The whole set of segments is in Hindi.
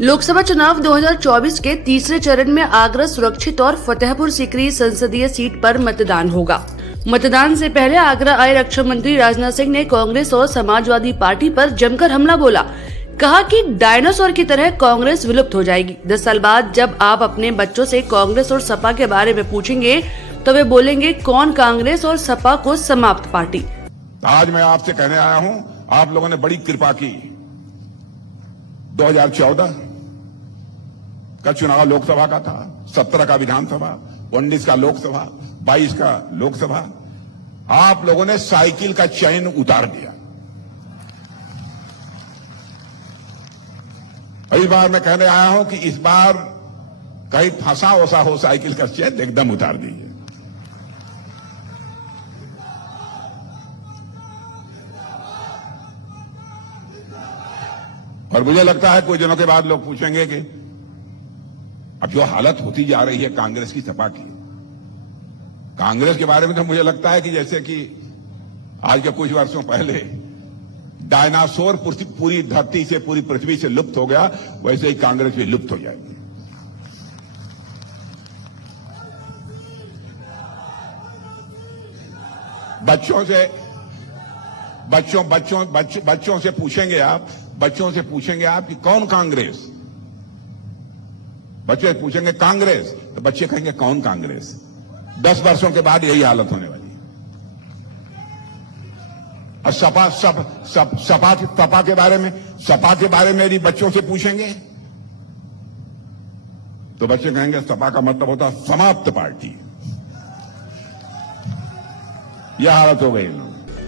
लोकसभा चुनाव 2024 के तीसरे चरण में आगरा सुरक्षित और फतेहपुर सीकरी संसदीय सीट पर मतदान होगा। मतदान से पहले आगरा आए रक्षा मंत्री राजनाथ सिंह ने कांग्रेस और समाजवादी पार्टी पर जमकर हमला बोला। कहा कि डायनासोर की तरह कांग्रेस विलुप्त हो जाएगी। 10 साल बाद जब आप अपने बच्चों से कांग्रेस और सपा के बारे में पूछेंगे तो वे बोलेंगे कौन कांग्रेस और सपा को समाप्त पार्टी। आज मैं आपसे कहने आया हूं, आप लोगों ने बड़ी कृपा की। 2014 का चुनाव लोकसभा का था, 17 का विधानसभा, 19 का लोकसभा, 22 का लोकसभा। आप लोगों ने साइकिल का चैन उतार दिया। इस बार मैं कहने आया हूं कि इस बार कहीं फंसा वसा हो साइकिल का चैन एकदम उतार दीजिए। और मुझे लगता है कुछ दिनों के बाद लोग पूछेंगे कि अब जो हालत होती जा रही है कांग्रेस की, सपा की, कांग्रेस के बारे में तो मुझे लगता है कि जैसे कि आज के कुछ वर्षों पहले डायनासोर पूरी धरती से, पूरी पृथ्वी से लुप्त हो गया, वैसे ही कांग्रेस भी लुप्त हो जाएगी। बच्चों से पूछेंगे आप कि कौन कांग्रेस। बच्चे पूछेंगे कांग्रेस, तो बच्चे कहेंगे कौन कांग्रेस। 10 वर्षों के बाद यही हालत होने वाली है। और सपा के बारे में यदि बच्चों से पूछेंगे तो बच्चे कहेंगे सपा का मतलब होता समाप्त पार्टी। यह हालत हो गई।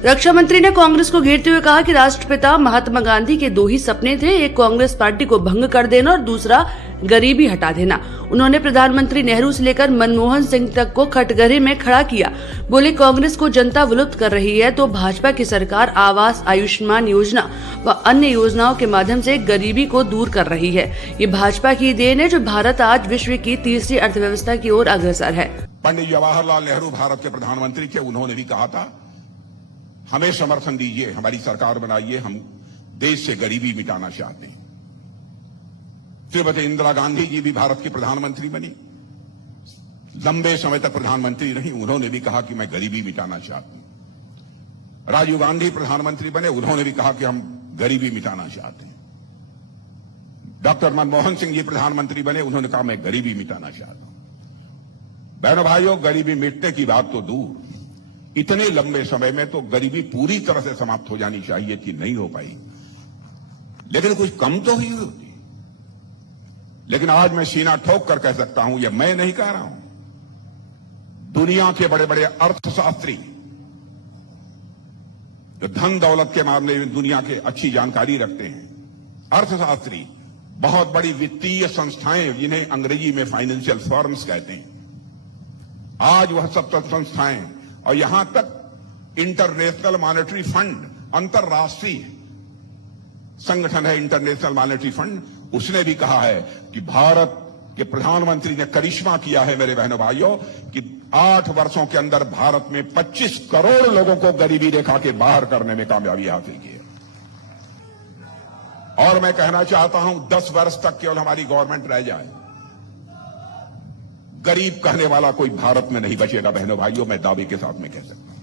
रक्षा मंत्री ने कांग्रेस को घेरते हुए कहा कि राष्ट्रपिता महात्मा गांधी के 2 ही सपने थे, एक कांग्रेस पार्टी को भंग कर देना और दूसरा गरीबी हटा देना। उन्होंने प्रधानमंत्री नेहरू से लेकर मनमोहन सिंह तक को कटघरे में खड़ा किया। बोले कांग्रेस को जनता विलुप्त कर रही है तो भाजपा की सरकार आवास, आयुष्मान योजना व अन्य योजनाओं के माध्यम से गरीबी को दूर कर रही है। ये भाजपा की देन है जो भारत आज विश्व की तीसरी अर्थव्यवस्था की ओर अग्रसर है। पंडित जवाहरलाल नेहरू भारत के प्रधानमंत्री थे। उन्होंने भी कहा था हमें समर्थन दीजिए, हमारी सरकार बनाइए, हम देश से गरीबी मिटाना चाहते हैं। श्रीमती इंदिरा गांधी जी भी भारत की प्रधानमंत्री बनी, लंबे समय तक प्रधानमंत्री रही। उन्होंने भी कहा कि मैं गरीबी मिटाना चाहती हूं। राजीव गांधी प्रधानमंत्री बने, उन्होंने भी कहा कि हम गरीबी मिटाना चाहते हैं। डॉक्टर मनमोहन सिंह जी प्रधानमंत्री बने, उन्होंने कहा मैं गरीबी मिटाना चाहता हूं। बहनों भाइयों, गरीबी मिटने की बात तो दूर, इतने लंबे समय में तो गरीबी पूरी तरह से समाप्त हो जानी चाहिए थी, नहीं हो पाई, लेकिन कुछ कम तो हुई होती। लेकिन आज मैं सीना ठोक कर कह सकता हूं, यह मैं नहीं कह रहा हूं, दुनिया के बड़े बड़े अर्थशास्त्री जो धन दौलत के मामले में दुनिया के अच्छी जानकारी रखते हैं, अर्थशास्त्री, बहुत बड़ी वित्तीय संस्थाएं जिन्हें अंग्रेजी में फाइनेंशियल फर्म्स कहते हैं, आज वह सब संस्थाएं और यहां तक इंटरनेशनल मॉनेटरी फंड, अंतरराष्ट्रीय संगठन है इंटरनेशनल मॉनेटरी फंड, उसने भी कहा है कि भारत के प्रधानमंत्री ने करिश्मा किया है मेरे बहनों भाइयों कि 8 वर्षों के अंदर भारत में 25 करोड़ लोगों को गरीबी रेखा के बाहर करने में कामयाबी हासिल की है। और मैं कहना चाहता हूं 10 वर्ष तक केवल हमारी गवर्नमेंट रह जाए, गरीब कहने वाला कोई भारत में नहीं बचेगा। बहनों भाइयों, मैं दावे के साथ में कह सकता हूं।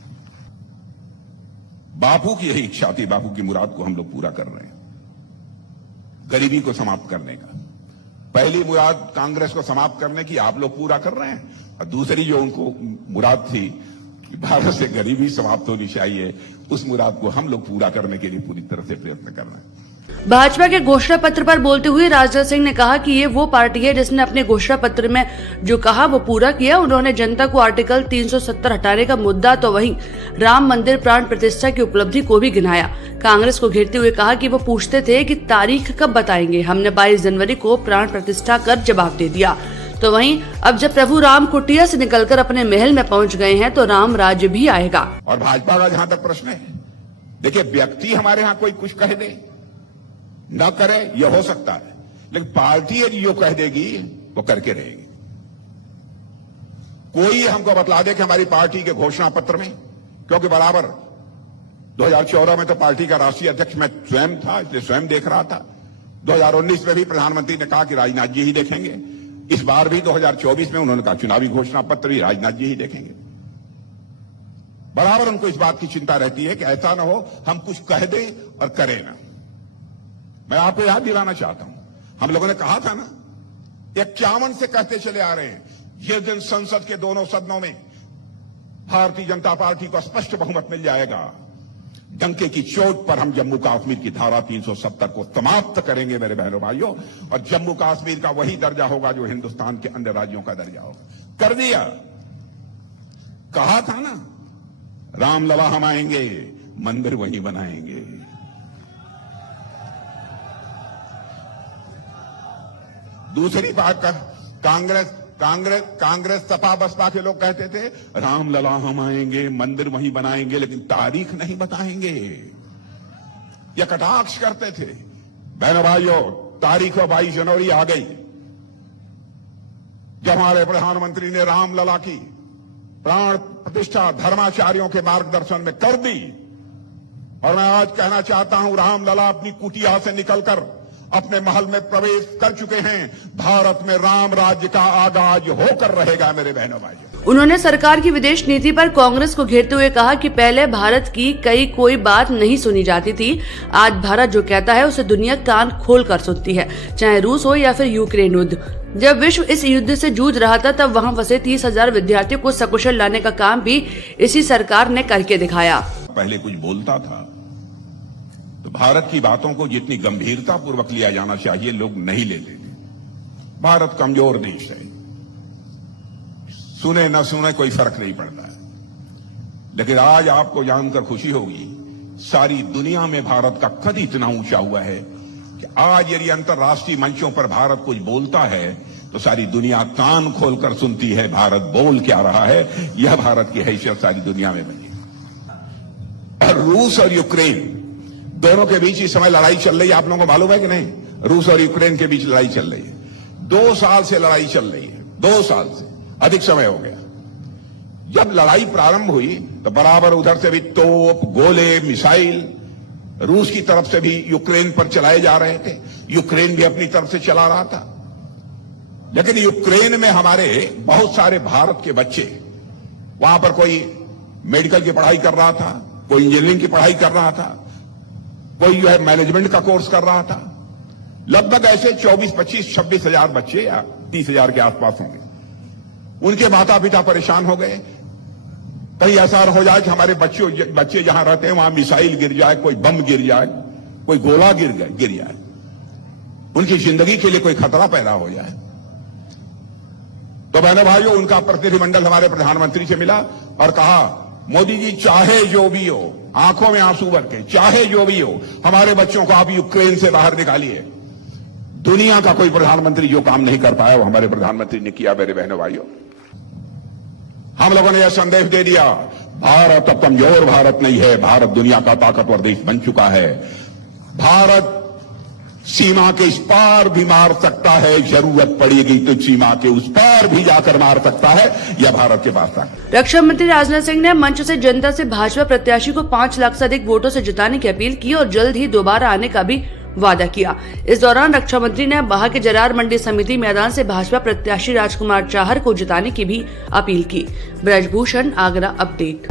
बापू की यही इच्छा थी, बापू की मुराद को हम लोग पूरा कर रहे हैं, गरीबी को समाप्त करने का। पहली मुराद कांग्रेस को समाप्त करने की आप लोग पूरा कर रहे हैं, और दूसरी जो उनको मुराद थी कि भारत से गरीबी समाप्त होनी चाहिए, उस मुराद को हम लोग पूरा करने के लिए पूरी तरह से प्रयत्न कर रहे हैं। भाजपा के घोषणा पत्र पर बोलते हुए राजनाथ सिंह ने कहा कि ये वो पार्टी है जिसने अपने घोषणा पत्र में जो कहा वो पूरा किया। उन्होंने जनता को आर्टिकल 370 हटाने का मुद्दा तो वहीं राम मंदिर प्राण प्रतिष्ठा की उपलब्धि को भी गिनाया। कांग्रेस को घेरते हुए कहा कि वो पूछते थे कि तारीख कब बताएंगे, हमने 22 जनवरी को प्राण प्रतिष्ठा कर जवाब दे दिया। तो वहीं अब जब प्रभु राम कुटिया से निकलकर अपने महल में पहुंच गए हैं तो राम राज्य भी आएगा। और भाजपा का जहां तक प्रश्न है, देखिए व्यक्ति हमारे यहां कोई कुछ कह दे न करे, यह हो सकता है, लेकिन पार्टी यदि जो कह देगी वो करके रहेगी। कोई हमको बतला दे कि हमारी पार्टी के घोषणा पत्र में, क्योंकि बराबर 2014 में तो पार्टी का राष्ट्रीय अध्यक्ष मैं स्वयं था, इसलिए स्वयं देख रहा था, 2019 में भी प्रधानमंत्री ने कहा कि राजनाथ जी ही देखेंगे। इस बार भी 2024 में उन्होंने कहा चुनावी घोषणा पत्र ही राजनाथ जी ही देखेंगे। बराबर उनको इस बात की चिंता रहती है कि ऐसा ना हो हम कुछ कह दें और करें ना। मैं आपको याद दिलाना चाहता हूं, हम लोगों ने कहा था ना, 51 से कहते चले आ रहे हैं, जिस दिन संसद के दोनों सदनों में भारतीय जनता पार्टी को स्पष्ट बहुमत मिल जाएगा, डंके की चोट पर हम जम्मू कश्मीर की धारा 370 को समाप्त करेंगे मेरे बहनों भाइयों, और जम्मू कश्मीर का वही दर्जा होगा जो हिंदुस्तान के अन्य राज्यों का दर्जा होगा। कर दिया। कहा था ना, रामलला हम आएंगे, मंदिर वहीं बनाएंगे। दूसरी बात का कांग्रेस सपा बसपा के लोग कहते थे रामलला हम आएंगे, मंदिर वहीं बनाएंगे, लेकिन तारीख नहीं बताएंगे। यह कटाक्ष करते थे। बहनों भाइयों, तारीख 22 जनवरी आ गई जब हमारे प्रधानमंत्री ने रामलला की प्राण प्रतिष्ठा धर्माचार्यों के मार्गदर्शन में कर दी। और मैं आज कहना चाहता हूं, रामलला अपनी कुटिया से निकलकर अपने महल में प्रवेश कर चुके हैं। भारत में राम राज्य का आगाज होकर रहेगा मेरे बहनों भाइयों। उन्होंने सरकार की विदेश नीति पर कांग्रेस को घेरते हुए कहा कि पहले भारत की कोई बात नहीं सुनी जाती थी। आज भारत जो कहता है उसे दुनिया कान खोल कर सुनती है, चाहे रूस हो या फिर यूक्रेन युद्ध। जब विश्व इस युद्ध से जूझ रहा था, तब वहां फंसे 30,000 विद्यार्थियों को सकुशल लाने का काम भी इसी सरकार ने करके दिखाया। पहले कुछ बोलता था तो भारत की बातों को जितनी गंभीरता पूर्वक लिया जाना चाहिए लोग नहीं लेते थे। भारत कमजोर देश है, सुने न सुने कोई फर्क नहीं पड़ता है। लेकिन आज आपको जानकर खुशी होगी, सारी दुनिया में भारत का कद इतना ऊंचा हुआ है कि आज यदि अंतर्राष्ट्रीय मंचों पर भारत कुछ बोलता है तो सारी दुनिया कान खोलकर सुनती है भारत बोल क्या रहा है। यह भारत की हैसियत सारी दुनिया में बनी। रूस और यूक्रेन दोनों के बीच इस समय लड़ाई चल रही है। आप लोगों को मालूम है कि नहीं? रूस और यूक्रेन के बीच लड़ाई चल रही है। 2 साल से लड़ाई चल रही है, 2 साल से अधिक समय हो गया। जब लड़ाई प्रारंभ हुई तो बराबर उधर से भी तोप, गोले, मिसाइल रूस की तरफ से भी यूक्रेन पर चलाए जा रहे थे। यूक्रेन भी अपनी तरफ से चला रहा था। लेकिन यूक्रेन में हमारे बहुत सारे भारत के बच्चे, वहां पर कोई मेडिकल की पढ़ाई कर रहा था, कोई इंजीनियरिंग की पढ़ाई कर रहा था, कोई जो है मैनेजमेंट का कोर्स कर रहा था। लगभग ऐसे 24, 25, 26 हजार बच्चे या 30,000 के आसपास होंगे। उनके माता पिता परेशान हो गए। कहीं ऐसा हो जाए कि हमारे बच्चे जहां रहते हैं वहां मिसाइल गिर जाए, कोई बम गिर जाए, कोई गोला गिर जाए, उनकी जिंदगी के लिए कोई खतरा पैदा हो जाए। तो बहनों भाइयों, उनका प्रतिनिधिमंडल हमारे प्रधानमंत्री से मिला और कहा, मोदी जी चाहे जो भी हो, आंखों में आंसू भर के, चाहे जो भी हो, हमारे बच्चों को आप यूक्रेन से बाहर निकालिए। दुनिया का कोई प्रधानमंत्री जो काम नहीं कर पाया वो हमारे प्रधानमंत्री ने किया। मेरे बहनों भाइयों, हम लोगों ने यह संदेश दे दिया, भारत अब कमजोर भारत नहीं है, भारत दुनिया का ताकतवर देश बन चुका है। भारत सीमा के इस पार भी मार सकता है, जरूरत पड़ेगी तो सीमा के उस पार भी जाकर मार सकता है। यह भारत के पास था। रक्षा मंत्री राजनाथ सिंह ने मंच से जनता से भाजपा प्रत्याशी को 5 लाख से अधिक वोटों से जिताने की अपील की और जल्द ही दोबारा आने का भी वादा किया। इस दौरान रक्षा मंत्री ने बहा के जरार मंडी समिति मैदान से भाजपा प्रत्याशी राजकुमार चाहर को जिताने की भी अपील की। ब्रजभूषण, आगरा अपडेट।